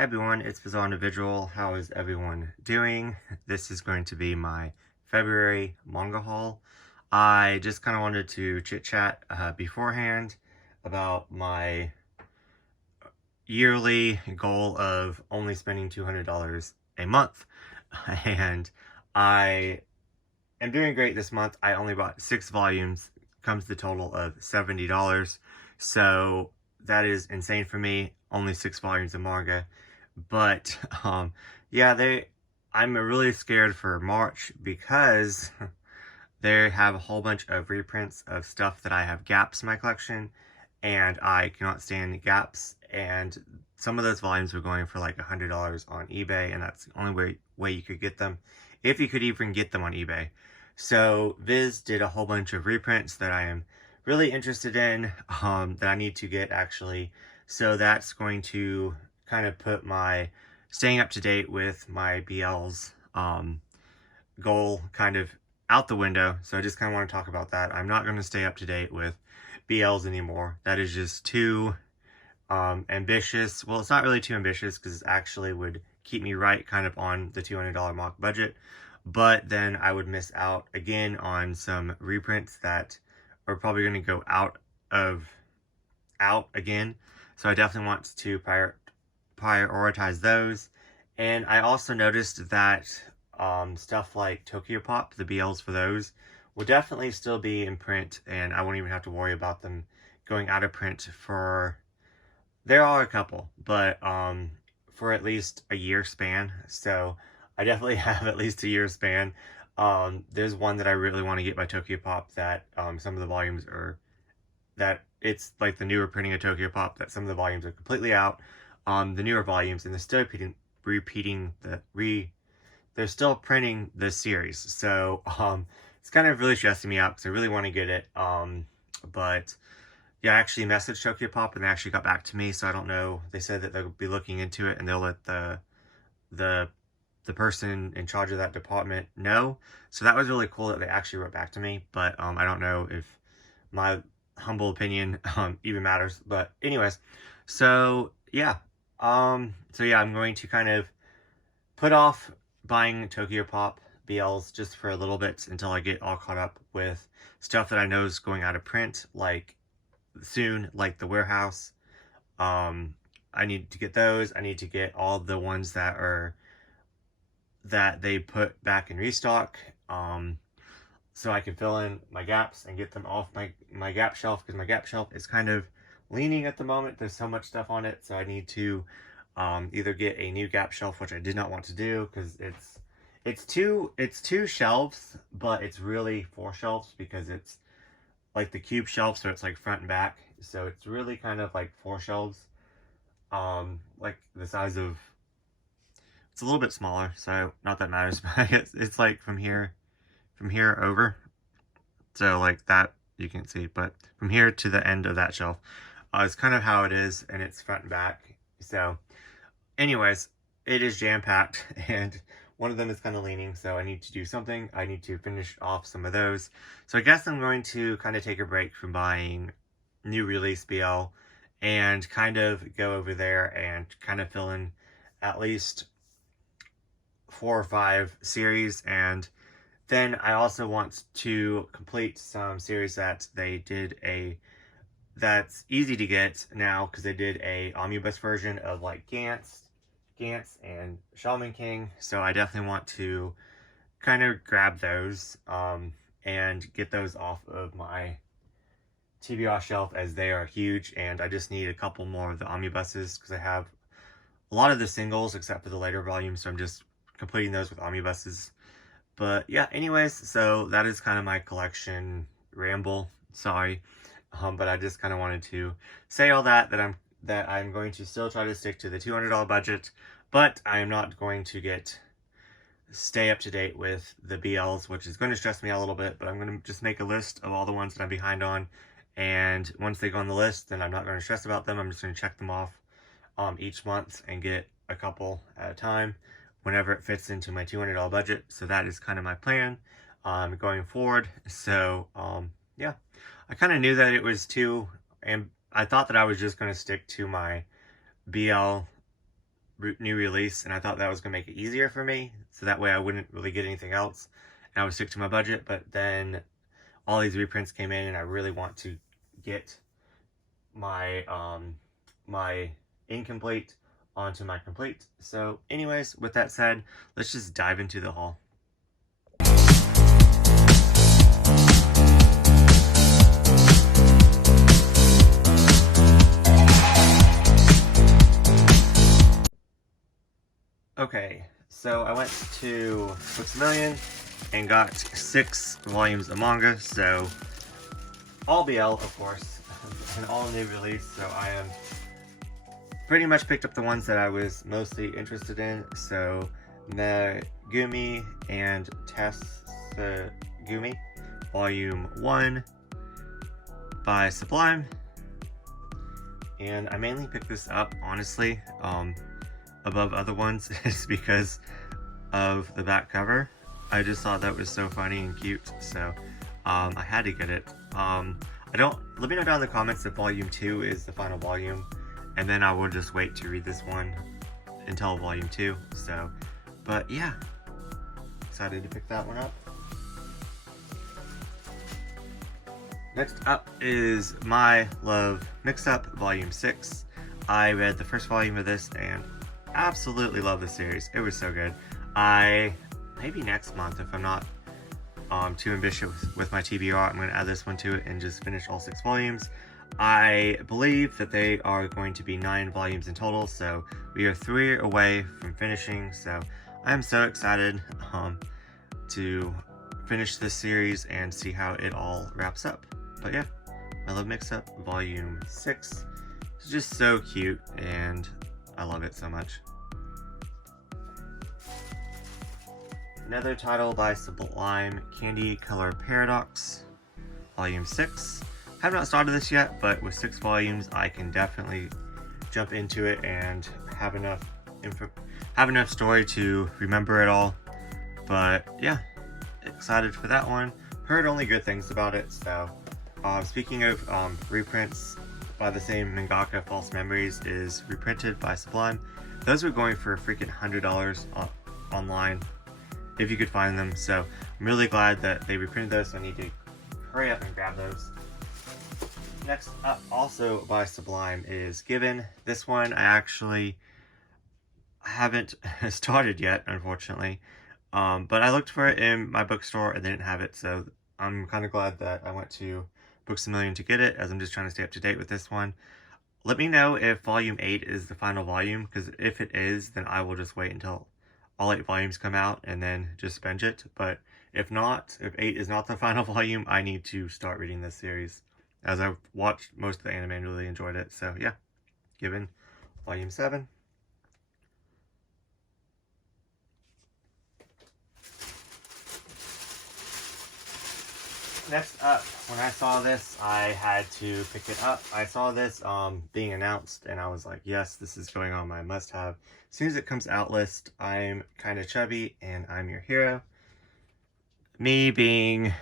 Hey everyone, it's Bizarre Individual. How is everyone doing? This is going to be my February manga haul. I just kind of wanted to chit chat beforehand about my yearly goal of only spending $200 a month. And I am doing great this month. I only bought 6 volumes, comes to the total of $70. So that is insane for me. Only 6 volumes of manga. But yeah, I'm really scared for March because they have a whole bunch of reprints of stuff that I have gaps in my collection, and I cannot stand gaps. And some of those volumes were going for like $100 on eBay, and that's the only way you could get them, if you could even get them on eBay. So Viz did a whole bunch of reprints that I am really interested in, that I need to get actually. So that's going to kind of put my staying up to date with my BL's goal kind of out the window. So I just kind of want to talk about that. I'm not going to stay up to date with BLs anymore. That is just too ambitious. Well, it's not really too ambitious because it actually would keep me right kind of on the $200 mark budget. But then I would miss out again on some reprints that are probably going to go out again. So I definitely want to prioritize those. And I also noticed that stuff like Tokyo Pop, the BLs for those, will definitely still be in print, and I won't even have to worry about them going out of print for, there are a couple, but for at least a year span. So I definitely have at least a year span. There's one that I really want to get by Tokyo Pop that some of the volumes are, that it's like the newer printing of Tokyo Pop, that some of the volumes are completely out. The newer volumes, and they're still they're still printing this series. So it's kind of really stressing me out because I really want to get it. But yeah, I actually messaged Tokyo Pop and they actually got back to me, so I don't know. They said that they'll be looking into it and they'll let the person in charge of that department know. So that was really cool that they actually wrote back to me. But I don't know if my humble opinion even matters. But anyways, so yeah. I'm going to kind of put off buying Tokyo Pop BLs just for a little bit until I get all caught up with stuff that I know is going out of print, like soon, like The Warehouse. I need to get those. I need to get all the ones that they put back in restock, so I can fill in my gaps and get them off my gap shelf, because my gap shelf is kind of leaning at the moment. There's so much stuff on it, so I need to either get a new gap shelf, which I did not want to do because it's two shelves, but it's really 4 shelves because it's like the cube shelf, so it's like front and back, so it's really kind of like 4 shelves, like the size of, it's a little bit smaller, so not that matters, but it's like from here over, so like that you can see, but from here to the end of that shelf, it's kind of how it is, and it's front and back. So anyways, it is jam-packed, and one of them is kind of leaning, so I need to do something. I need to finish off some of those. So I guess I'm going to kind of take a break from buying new release BL and kind of go over there and kind of fill in at least 4 or 5 series. And then I also want to complete some series that they did that's easy to get now, because they did a omnibus version of like Gantz and Shaman King. So I definitely want to kind of grab those and get those off of my TBR shelf, as they are huge, and I just need a couple more of the omnibuses because I have a lot of the singles except for the later volumes, so I'm just completing those with omnibuses. But yeah, anyways, so that is kind of my collection ramble. Sorry. But I just kind of wanted to say all that I'm going to still try to stick to the $200 budget, but I am not going to stay up to date with the BLs, which is going to stress me out a little bit. But I'm going to just make a list of all the ones that I'm behind on, and once they go on the list, then I'm not going to stress about them. I'm just going to check them off each month and get a couple at a time whenever it fits into my $200 budget. So that is kind of my plan going forward. So yeah, I kind of knew that it was too, and I thought that I was just going to stick to my BL new release, and I thought that was going to make it easier for me, so that way I wouldn't really get anything else, and I would stick to my budget. But then all these reprints came in, and I really want to get my my incomplete onto my complete. So anyways, with that said, let's just dive into the haul. Okay, so I went to Books A Million and got 6 volumes of manga, so all BL, of course, an all new release, so I am pretty much picked up the ones that I was mostly interested in. So Megumi and Tatsugumi, Volume 1 by Sublime. And I mainly picked this up, honestly, above other ones is because of the back cover. I just thought that was so funny and cute, so I had to get it. Let me know down in the comments if Volume 2 is the final volume, and then I will just wait to read this one until Volume 2. So, but yeah, excited to pick that one up. Next up is My Love Mix-Up Volume 6. I read the first volume of this and absolutely love the series. It was so good. Maybe next month, if I'm not too ambitious with my TBR, I'm going to add this one to it and just finish all 6 volumes. I believe that they are going to be 9 volumes in total, so we are 3 away from finishing. So I'm so excited to finish this series and see how it all wraps up. But yeah, My Love Mix-Up Volume 6 is just so cute and I love it so much. Another title by Sublime, Candy Color Paradox, Volume 6. I have not started this yet, but with 6 volumes, I can definitely jump into it and have enough story to remember it all. But yeah, excited for that one. Heard only good things about it, so speaking of reprints by the same mangaka, False Memories is reprinted by Sublime. Those are going for a freaking $100 online, if you could find them. So I'm really glad that they reprinted those, so I need to hurry up and grab those. Next up, also by Sublime, is Given. This one I haven't started yet, unfortunately. But I looked for it in my bookstore and they didn't have it, so I'm kind of glad that I went to Books A Million to get it, as I'm just trying to stay up to date with this one. Let me know if Volume 8 is the final volume, because if it is, then I will just wait until all 8 volumes come out and then just binge it. But if not, if 8 is not the final volume, I need to start reading this series, as I've watched most of the anime and really enjoyed it. So yeah, Given Volume 7. Next up, when I saw this, I had to pick it up. I saw this being announced, and I was like, yes, this is going on my must-have. As soon as it comes out list, I'm kind of chubby, and I'm your hero. Me being,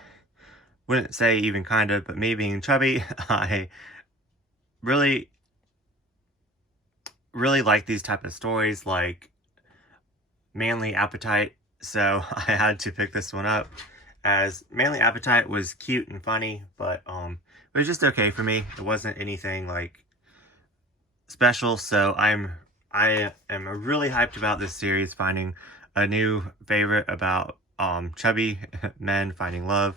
wouldn't say even kind of, but me being chubby, I really like these type of stories, like Manly Appetite, so I had to pick this one up. As Manly Appetite was cute and funny, but it was just okay for me. It wasn't anything like special, so I am really hyped about this series, finding a new favorite about chubby men finding love.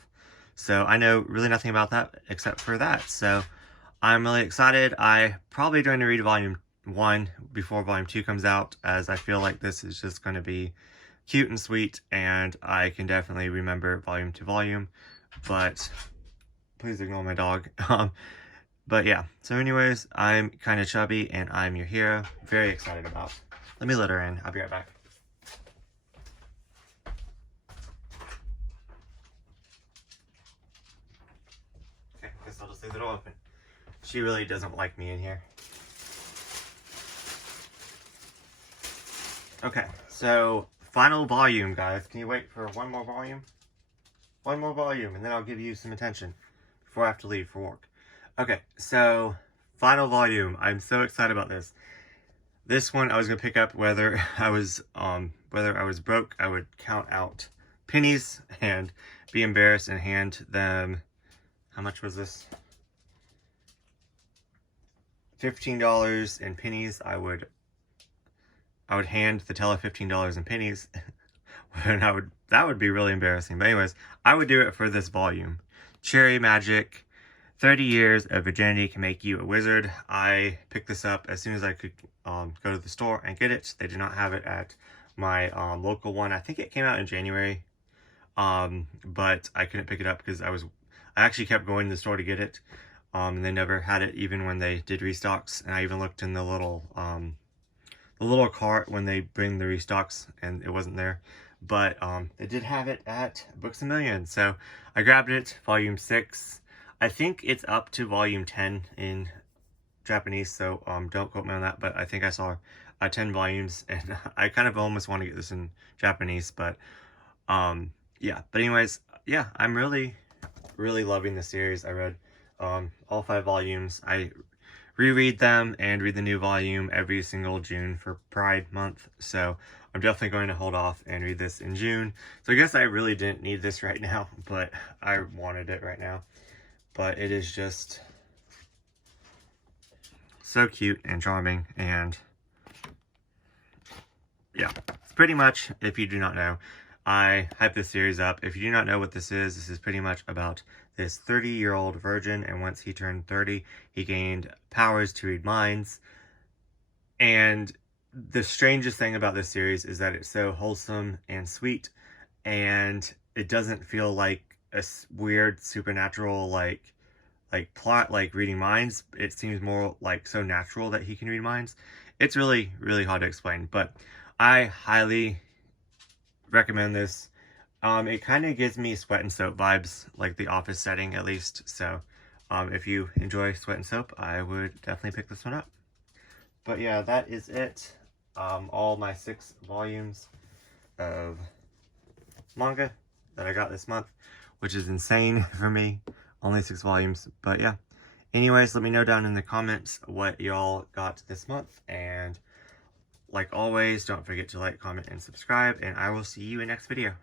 So I know really nothing about that except for that, so I'm really excited. I probably going to read Volume 1 before Volume 2 comes out, as I feel like this is just going to be cute and sweet, and I can definitely remember volume to volume. But please ignore my dog. But yeah, so anyways, I'm kind of chubby and I'm your hero. Very excited about. Let me let her in. I'll be right back. Okay, guess I'll just leave the door open. She really doesn't like me in here. Okay, so final volume, guys. Can you wait for one more volume? One more volume, and then I'll give you some attention before I have to leave for work. Okay, so final volume. I'm so excited about this. this one I was gonna pick up whether I was broke. I would count out pennies and be embarrassed and hand them, how much was this? $15 in pennies. I would hand the teller $15 in pennies. And that would be really embarrassing. But anyways, I would do it for this volume. Cherry Magic, 30 Years of Virginity Can Make You a Wizard. I picked this up as soon as I could go to the store and get it. They did not have it at my local one. I think it came out in January. But I couldn't pick it up because I actually kept going to the store to get it. And they never had it even when they did restocks. And I even looked in the little cart when they bring the restocks and it wasn't there. But they did have it at Books A Million. So I grabbed it, volume 6. I think it's up to volume 10 in Japanese, so don't quote me on that, but I think I saw 10 volumes, and I kind of almost want to get this in Japanese, but yeah. But anyways, yeah, I'm really, really loving the series. I read all 5 volumes. I reread them and read the new volume every single June for Pride Month, so I'm definitely going to hold off and read this in June. So I guess I really didn't need this right now, but I wanted it right now. But it is just so cute and charming, and yeah, it's pretty much, if you do not know, I hype this series up. If you do not know what this is pretty much about this 30-year-old virgin, and once he turned 30, he gained powers to read minds. And the strangest thing about this series is that it's so wholesome and sweet, and it doesn't feel like a weird supernatural like plot like reading minds. It seems more like so natural that he can read minds. It's really, really hard to explain, but I highly recommend this. It kind of gives me Sweat and Soap vibes, like the office setting at least. So if you enjoy Sweat and Soap, I would definitely pick this one up. But yeah, that is it. All my 6 volumes of manga that I got this month, which is insane for me. Only 6 volumes, but yeah. Anyways, let me know down in the comments what y'all got this month, and like always, don't forget to like, comment, and subscribe, and I will see you in the next video.